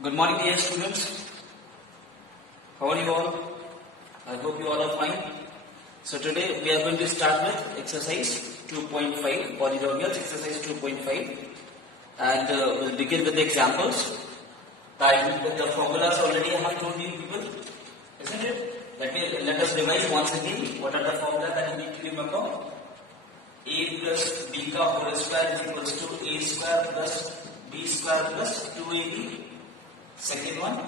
Good morning, dear students. How are you all? I hope you all are fine. So today we are going to start with exercise 2.5, polynomials exercise 2.5, and we'll begin with the examples. The formulas already I have told you people, isn't it? Let us revise once again. What are the formulas that you need to remember? A plus b ka whole square is equals to a square plus b square plus 2ab. Second one,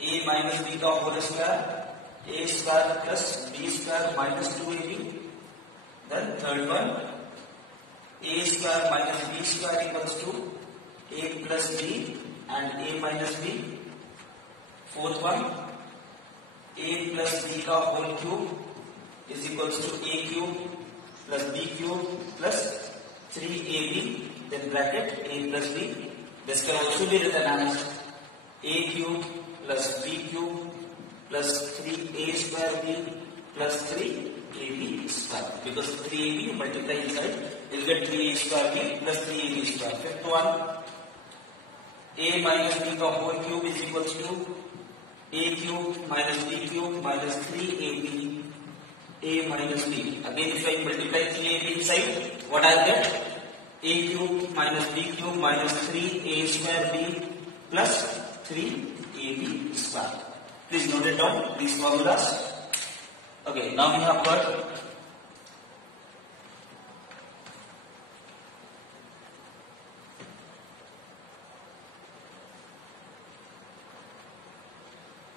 a minus b ka whole square, a square plus b square minus 2ab. Then third one, a square minus b square equals to a plus b and a minus b. Fourth one, a plus b ka whole cube is equals to a cube plus b cube plus 3ab, then bracket a plus b. This can also be written as a cube plus b cube plus 3a square b plus 3ab square. Because 3ab multiply inside, you will get 3a square b plus 3ab square. Fifth one, a minus b ka whole cube is equals to a cube minus b cube minus 3ab a minus b. Again, if I multiply 3ab inside, what I will get? A cube minus b cube minus 3a square b plus 3ab square. Please note it down, these formulas. Okay, now we have got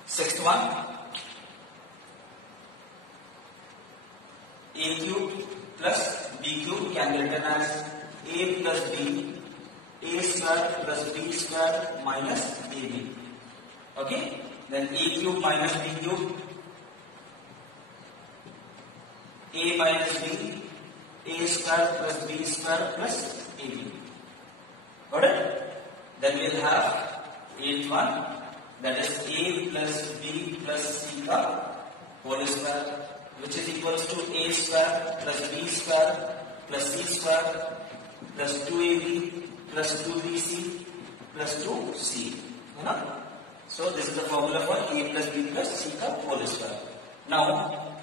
sixth one, a cube plus b cube can be written as a plus b, a square plus b square minus ab. Okay, then a cube minus b cube, a minus b, a square plus b square plus ab. Got it? Then we will have eighth one, that is a plus b plus c ka whole square, which is equals to a square plus b square plus c square plus 2ab plus 2bc plus 2c. So this is the formula for a plus b plus c ka whole square. Now,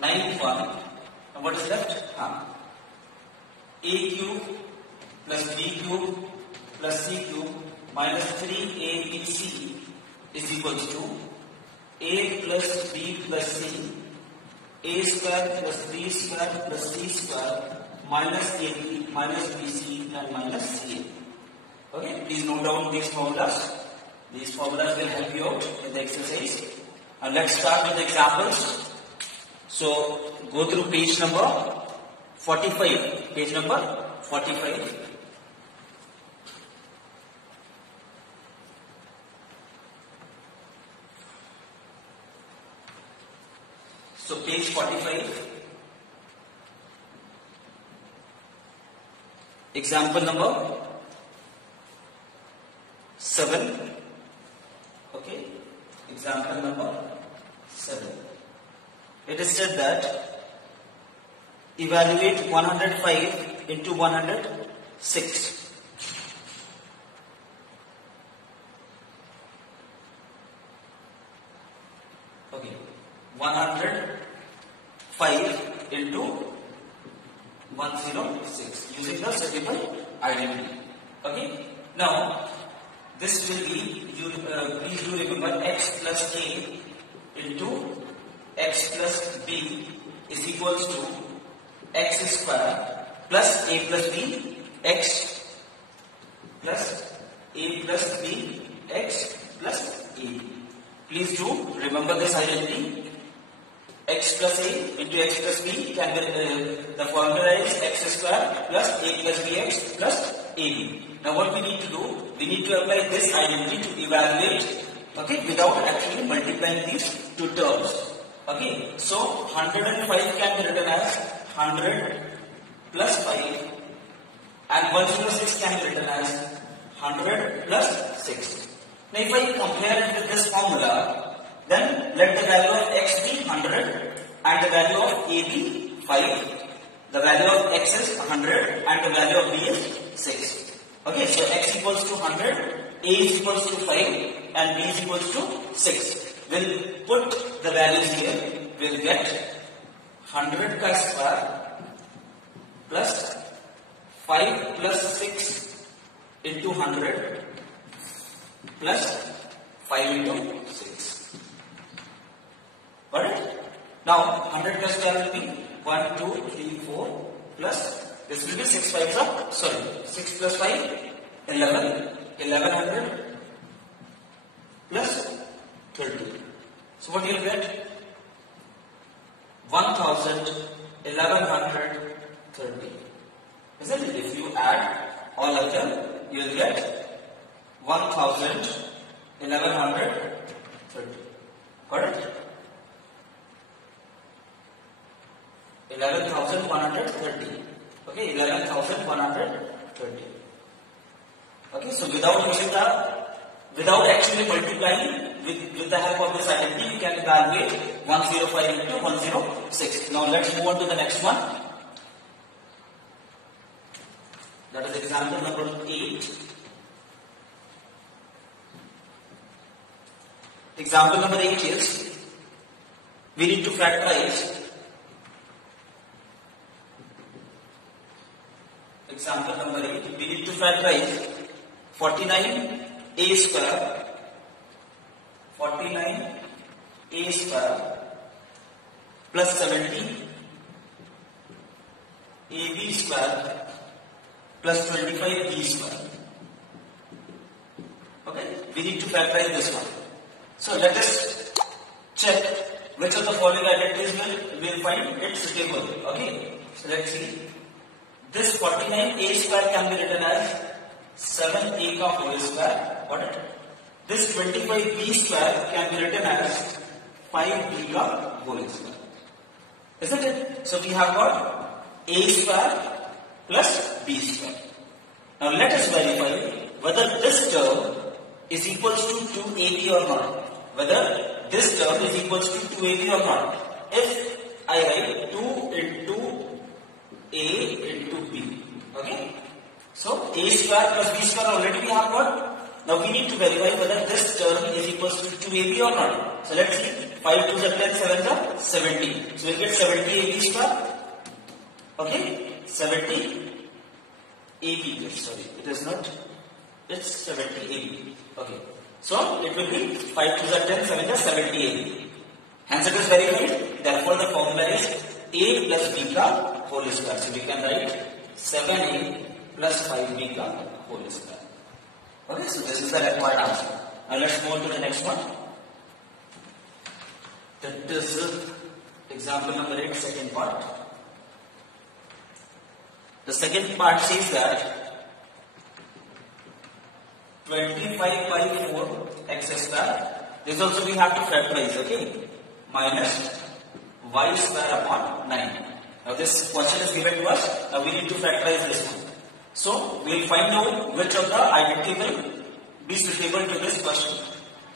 ninth one, what is left? A cube plus b cube plus c cube minus 3abc is equals to a plus b plus c, a square plus b square plus c square minus ab minus bc and minus ca. Okay, please note down these formulas. These formulas will help you out in the exercise. And let's start with the examples. So go through page number 45. Page number 45. So page 45. Example number 7. Okay, example number 7. It is said that evaluate 105 into 106. Okay, 105 into 106 using the simple identity. Okay. Now this will be, please do remember, x plus a into x plus b is equals to x square plus a plus b x plus a plus b x plus a. Please do remember this identity. X plus a into x plus b can be, the formula is x square plus a plus bx plus ab. Now what we need to do, we need to apply this identity to evaluate, okay, without actually multiplying these two terms. Okay, so 105 can be written as 100 plus 5 and 106 can be written as 100 plus 6. Now if I compare it with this formula, then let the value of x be 100 and the value of a be 5. The value of x is 100 and the value of b is 6. Okay, so x equals to 100, a is equals to 5 and b is equals to 6. We'll put the values here. We'll get 100 ka square plus 5 plus 6 into 100 plus 5 into 6. Got it? Now 100 plus square will be 1, 2, 3, 4 plus this will be 6 5s are, sorry, 6 plus 5, 11, 1100 plus 30. So what you will get? 1000, 1100, 30. Isn't it? If you add all of them, you will get 1000, 1100, 30. Got it? 11,130. Okay, 11,130. Okay, so without actually multiplying with the help of this identity, you can evaluate 105 into 106. Now let's move on to the next one. That is example number 8. Example number 8 is we need to factorize. Example number 8, we need to factorize 49a square, 49a square plus 70 ab square plus 25b square. Okay, we need to factorize this one. So let us check which of the following identities will find it suitable. Okay, so let's see. This 49a square can be written as 7a ka whole square. Got it? This 25b square can be written as 5b ka whole square. Isn't it? So we have got a square plus b square. Now let us verify whether this term is equals to 2ab or not. Whether this term is equals to 2ab or not. If I write 2 into a into b. Okay? So a square plus b square already we have got. Now we need to verify whether this term is equals to 2ab or not. So let's see. 5 2 is 10, 7 is 70. So we'll get 70 ab square. Okay? 70 ab. Sorry, it is not. It's 70 ab. Okay. So it will be 5 2 is 10, 7 is 70 ab. Hence it is verified. Therefore the formula is a plus b ka whole square. So we can write 7a plus 5b ka whole square. Okay, so this is the required answer. Now let's move on to the next one. That is example number 8, second part. The second part says that 25 by 4 x square. This also we have to factorize, okay? Minus y square upon 9. Now this question is given to us. Now we need to factorize this one. So we will find out which of the identity will be suitable to this question.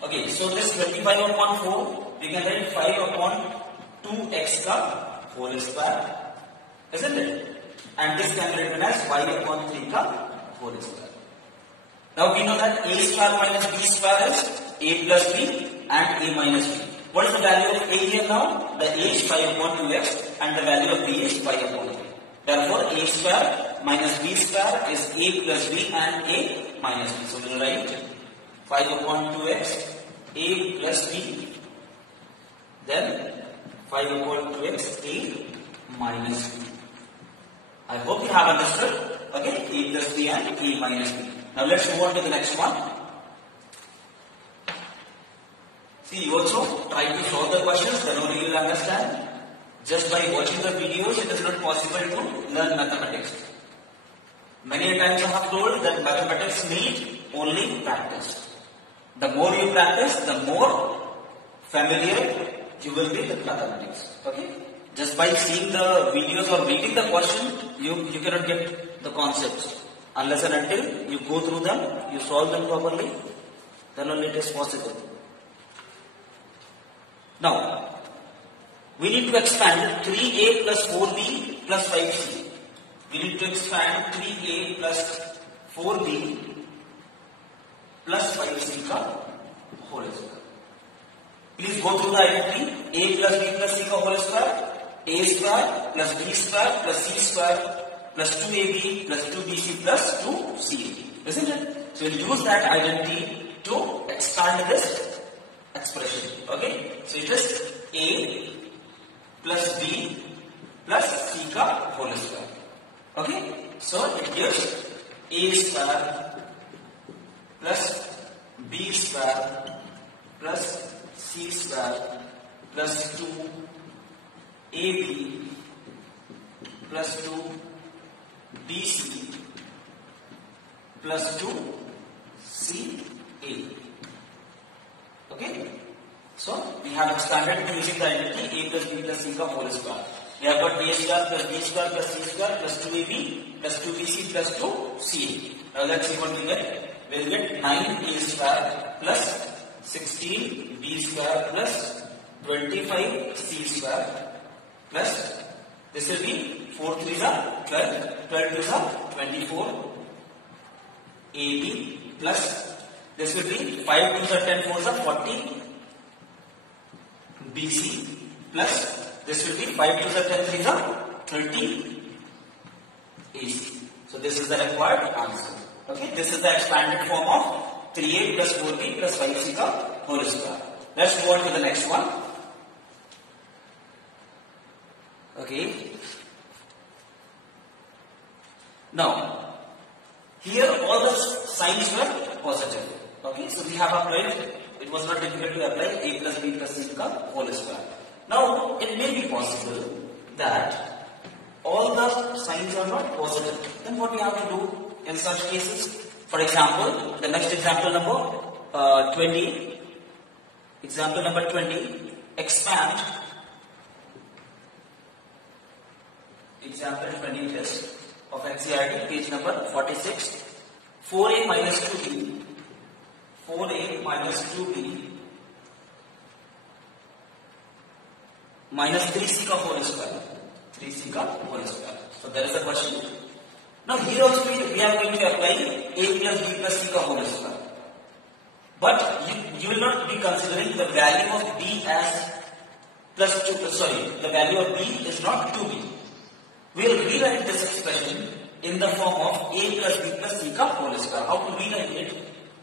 Okay, so this 25 upon 4, we can write 5 upon 2x ka whole square. Isn't it? And this can be written as y upon 3 ka whole square. Now we know that a square minus b square is a plus b and a minus b. What is the value of a here now? The a is 5 upon 2x and the value of b is 5 upon 3. Therefore, a square minus b square is a plus b and a minus b. So we will write 5 upon 2x, a plus b, then 5 upon 2x, a minus b. I hope you have understood. Okay, a plus b and a minus b. Now let's move on to the next one. See, you also try to solve the questions, then only you will understand. Just by watching the videos, it is not possible to learn mathematics. Many times I have told that mathematics need only practice. The more you practice, the more familiar you will be with mathematics. Okay? Just by seeing the videos or reading the question, you cannot get the concepts. Unless and until you go through them, you solve them properly, then only it is possible. Now, we need to expand 3a plus 4b plus 5c. We need to expand 3a plus 4b plus 5c का whole square. Please go through the identity. A plus b plus c का whole square, a square plus b square plus c square plus 2ab plus 2bc plus 2ca. Isn't it? So we'll use that identity to expand this expression. Okay? So it is a plus b plus c का whole square. Okay? So it gives a square plus b square plus c square plus 2ab plus 2bc plus 2ca. Okay? So we have expanded using the identity a plus b plus c का whole square. We have got a square plus b square plus c square plus 2ab plus 2bc plus 2ca. Now let's see what we get. We will get 9a square plus 16b square plus 25c square plus this will be 4 3s are 12, 12 2s are 24 ab plus this will be 5 2s are 10 4s are 40 bc plus this will be 5 2s are 10 3s are 30 ac. So this is the required answer. Okay, this is the expanded form of 3a plus 4b plus 5c का whole square. Let's move on to the next one. Okay. Now, here all the signs were positive. Okay, so we have applied. It was not difficult to apply a plus b plus c का whole square. Now, it may be possible that all the signs are not positive. Then what we have to do in such cases? For example, the next example number 20. Example number 20. Expand. Example 20 test of NCERT, page number 46. 4a minus 2b. 4a minus 2b minus 3c का whole square. 3c का whole square. So there is a question. Now here also we are going to apply a plus b plus c का whole square. But you will not be considering the value of b as plus 2, the value of b is not 2b. We will rewrite this expression in the form of a plus b plus c का whole square. How to rewrite it?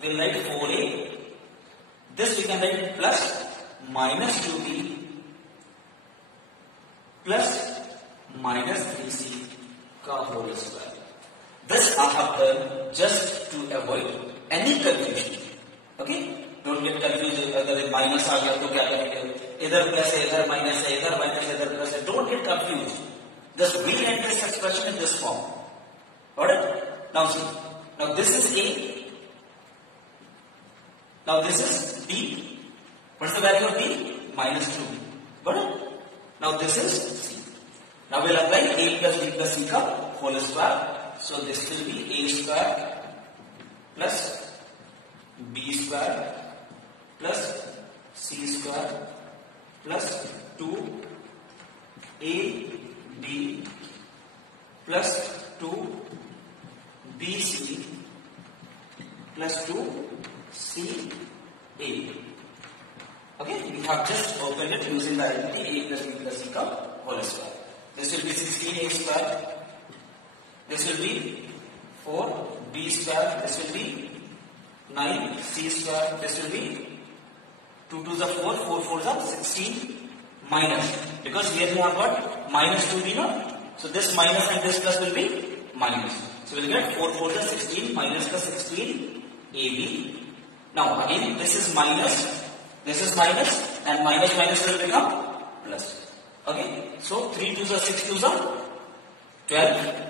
We will write 4a. This we can write plus minus 2b plus minus 3c का whole square. This I have done just to avoid any confusion. Okay? Don't get confused. अगर minus आ गया तो क्या करेंगे? इधर plus है, इधर minus है, इधर माइनस है, इधर प्लस है. Don't get confused. Just rewrite this expression in this form. Alright? Now see. Now this is a. Now this is b. What is the value of b? Minus 2b. Got it? Now this is c. Now we'll apply a plus b plus c का whole square. So this will be a square plus b square plus c square plus 2ab plus 2bc plus 2ca. Okay, we have just opened it using the identity a plus b plus c का whole square. This will be 16a square. This will be 4b square. This will be 9c square. This will be 2 2s are 4, 4 4s are 16 minus. Because here we have got minus 2b now. So this minus and this plus will be minus. So we will get 4 4s are 16 minus the 16 ab. Now again this is minus. This is minus and minus minus will become plus. Okay. So 3 2s are 6 2s are 12.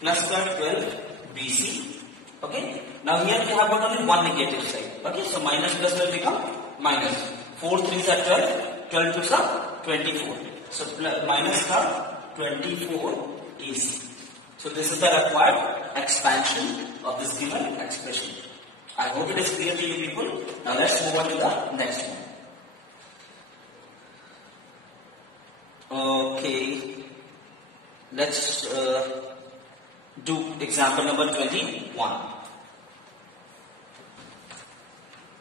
Plus 12 BC. Okay. Now here we have got only one negative side. Okay. So minus plus will become minus. 4 3s are 12. 12 2s are 24. So minus का 24 AC. So this is the required expansion of this given expression. I hope it is clear to you people. Now let's move on to the next one. Okay. Let's do example number 21.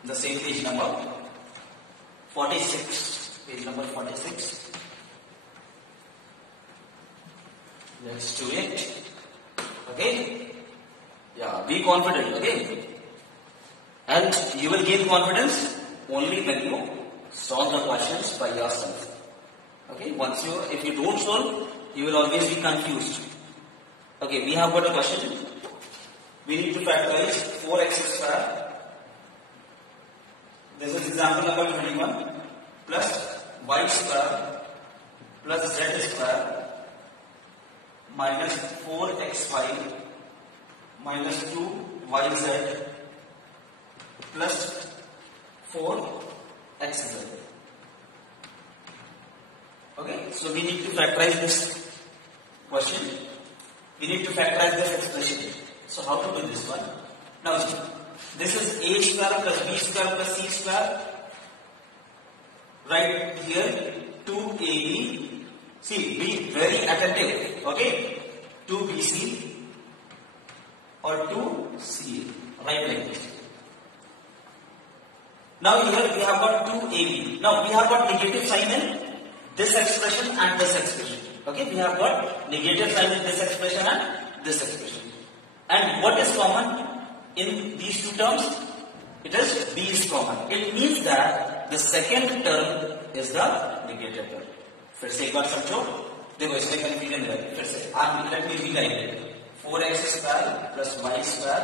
The same page number 46. Page number 46. Let's do it. Okay? Yeah, be confident, okay? And you will gain confidence only when you solve the questions by yourself. Okay? If you don't solve, you will always be confused. Okay, we have got a question. We need to factorize 4x square. This is example number 21 plus y square plus z square minus 4xy minus 2yz plus 4xz. Okay, so we need to factorize this question. We need to factorize this expression. So how to do this one? Now this is a square plus b square plus c square. Right here 2ab. See, be very attentive. Okay, 2bc or 2ca. Right like this. Now here we have got 2ab. Now we have got negative sign in this expression and this expression. Okay, we have got negative sign in this expression and this expression. And what is common in these two terms? It is b is common. It means that the second term is the negative term. फिर से एक बार समझो, देखो इसमें confusion है. फिर से let me rewrite. 4x square plus y square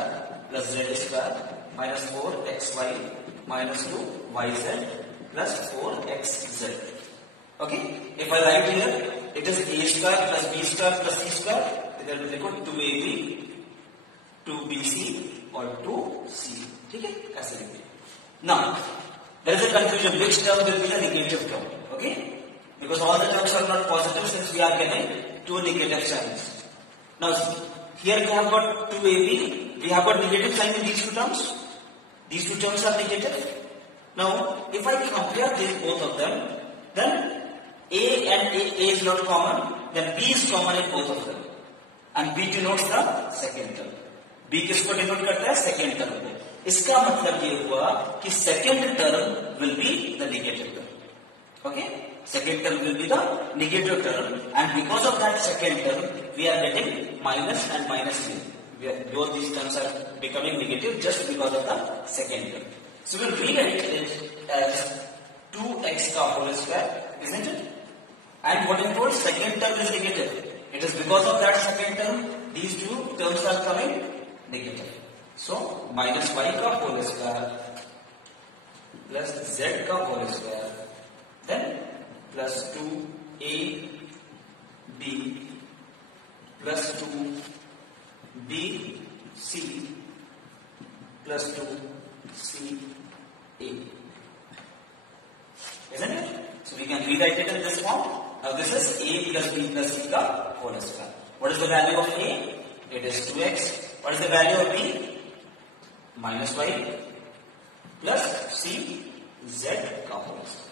plus z square minus 4xy minus 2yz plus 4xz. Okay, if I write here, it is a square plus b square plus c square. Then we put 2ab, 2bc or 2c. Okay, ऐसे लिखते. Now there is a confusion. Which term will be the negative term? Okay, because all the terms are not positive since we are getting two negative signs. Now here we have got 2ab. We have got negative sign in these two terms. These two terms are negative. Now if I compare these both of them, then A and A is not common, then B is common in both of them. And B denotes the second term. B किसको denote करता है? Second term को. इसका मतलब ये हुआ कि second term will be the negative term. Okay? Second term will be the negative term, and because of that second term, we are getting minus and minus here. Both these terms are becoming negative just because of the second term. So we'll rewrite it as 2x का whole square, isn't it? And what is called second term is negative. It is because of that second term, these two terms are coming negative. So minus y का whole square plus z का whole square, then plus 2ab plus 2bc plus 2ca. Isn't it? So we can rewrite it in this form. Now this is a plus b plus c का whole square. What is the value of a? It is 2x. What is the value of b? Minus y plus c z का whole square.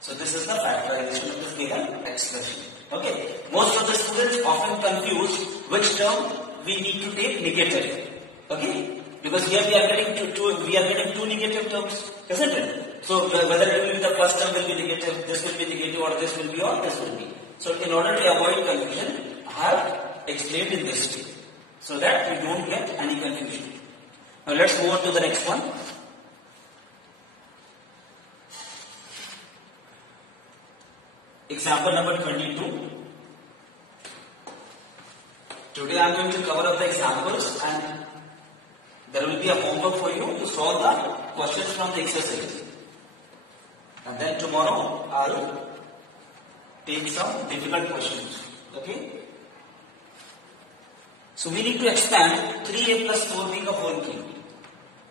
So this is the factorization of this given expression. Okay. Most of the students often confuse which term we need to take negative. Okay. Because here we are getting two negative terms, isn't it? So whether it will be the first term will be negative, this will be negative, or this will be, or this will be. So in order to avoid confusion, I have explained in this way, so that we don't get any confusion. Now let's move on to the next one. Example number 22. Today I am going to cover up the examples, and there will be a homework for you to solve the questions from the exercise. And then tomorrow I will take some difficult questions. Okay? So we need to expand 3a plus 4b का whole cube.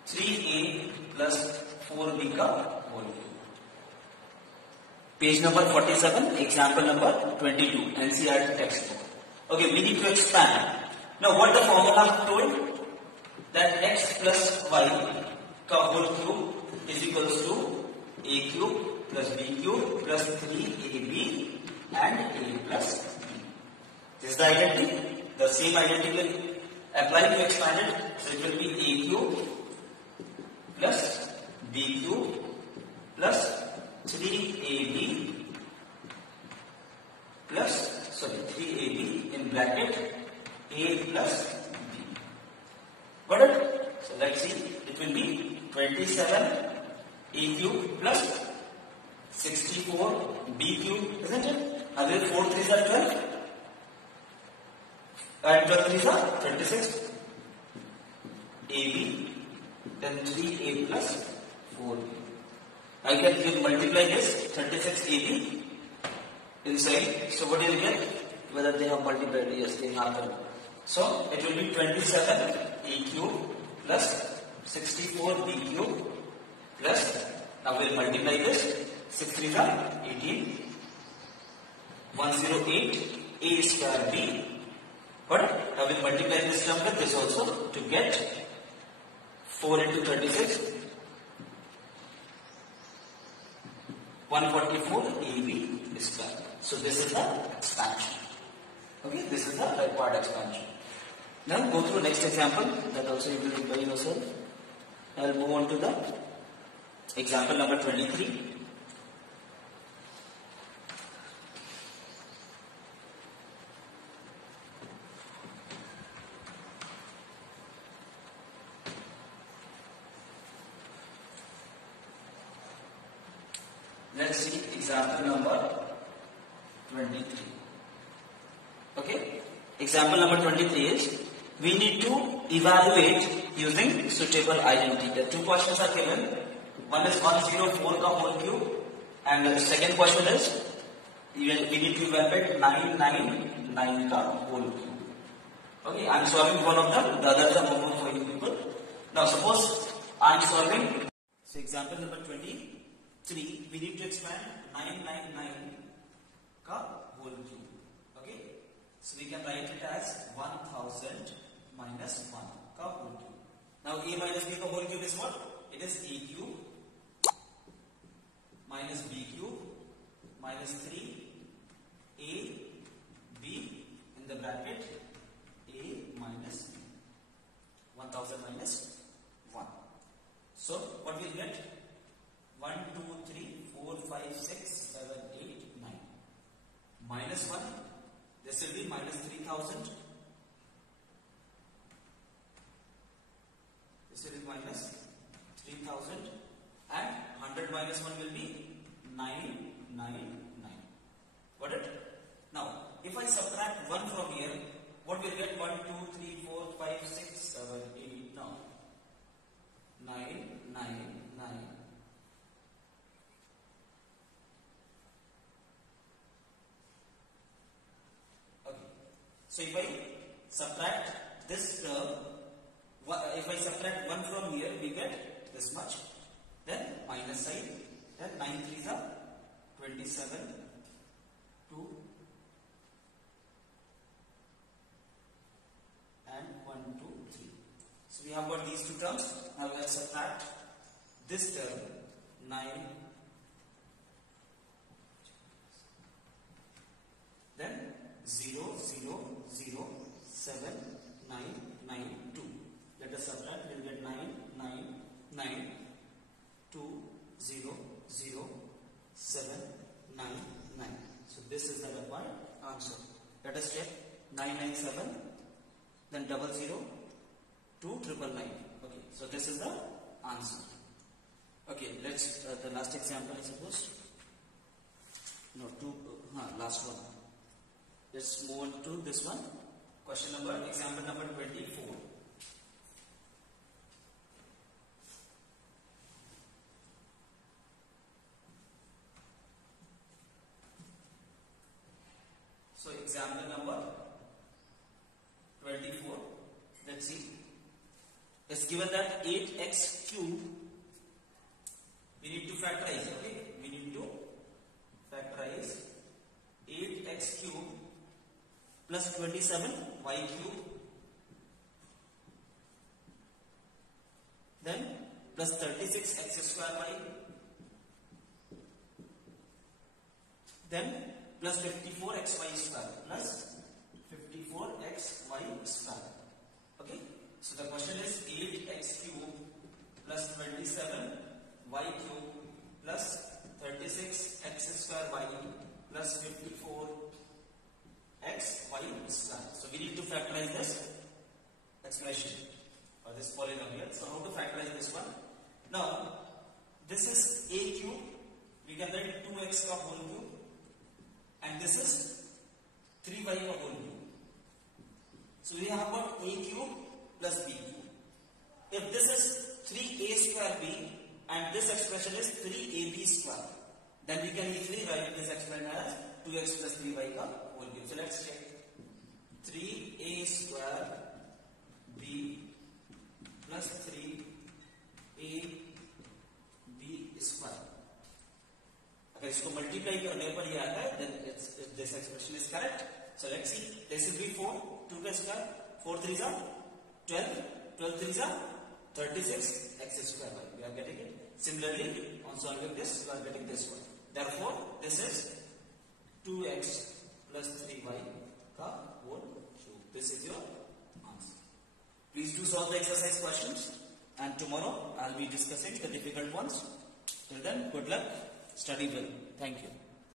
3a plus 4b का whole cube. Page number 47, example number 22, NCERT textbook. Okay, we need to expand. Now what the formula told? That x plus y का whole cube is equals to a cube plus b cube plus 3ab and a plus b. This is the identity, the same identical apply to expand it. So it will be a cube plus b cube plus 3ab plus 3ab in bracket a plus b. Got it? So let's see. It will be 27 a cube plus 64 b cube, isn't it? Now there 4 3s are 12 and 12 3s are 26. ab, then 3a plus 4b. I can multiply this 36 ab inside. So what do you get? Whether they have multiplied? Yes, they have done. So it will be 27 a cube plus 64 b cube plus, now we will multiply this, 6 3s are 18, 108 a square b. But now we will multiply this term with this also to get 4 into 36, 144 ab square. So this is the expansion. Okay, this is the required expansion. Now go through next example, that also you will by yourself. I will move on to the example number 23. Let's see example number 23. Okay, example number 23 is we need to evaluate using suitable identity. The two questions are given. One is 104 ka whole cube, and the second question is we need to evaluate 999 ka whole cube. Okay, I am solving one of them, the others are more for you people. Now suppose I am solving, so example number 23, we need to expand 999 ka whole cube. Okay, so we can write it as 1000 minus 1 ka whole cube. Now a minus b ka whole cube is what? It is a cube minus b cube minus 3 a b in the bracket a minus 1000 minus 1. So what will get? 1 2 3 4 5 6 7 8 9 minus 1. This will be minus 3000. This will be minus 3000, and 100 minus 1 will be 999. Got it? Now, if I subtract 1 from here, what will get? 1, 2, 3, 4, 5, 6, 7, 8, now 9, 9, 9. Okay. So if I subtract this term, if I subtract 1 from here, we get this much. Then minus side, then 9 3s are 27, 2 and 1, 2, 3. So we have got these two terms. Now we will subtract this term 9, then 0, 0, 0, 7, 9, 9, 2. Let us subtract, we will get 9, 9, 9, 2, 0, 0, 7, 9, 9. So this is the required answer. Let us check. 997, then 00, 2999. Okay, so this is the answer. Okay, let's the last example, I suppose. No, last one. Let's move on to this one. Question number, example number 24. So example number 24, let's see. It's given that 8x cube, we need to factorize, okay? We need to factorize 8x cube plus 27y cube, then plus 36x square y, then plus 54xy square plus 54xy square. Okay, So the question is 8x cube plus 27y cube plus 36x square y plus 54x y square. So we need to factorize this expression or this polynomial. So how to factorize this one? Now this is a cube. We can write 2x ka whole cube, and this is 3y ka whole cube. So we have got a cube plus b cube. If this is 3a square b and this expression is 3ab square, then we can easily write this expression as 2x plus 3y ka whole cube. So let's check. 3a square b plus 3ab square. अगर इसको multiply करने पर ये आता है, then this expression is correct. So let's see. This will be 4, 2 का square, 4 3s are 12, 12 3s are 36 x square y. We are getting it. Similarly, on solving this, we are getting this one. Therefore, this is 2x plus 3y का whole cube. This is your answer. Please do solve the exercise questions, and tomorrow I'll be discussing the difficult ones. Till then, good luck. Study well. Thank you.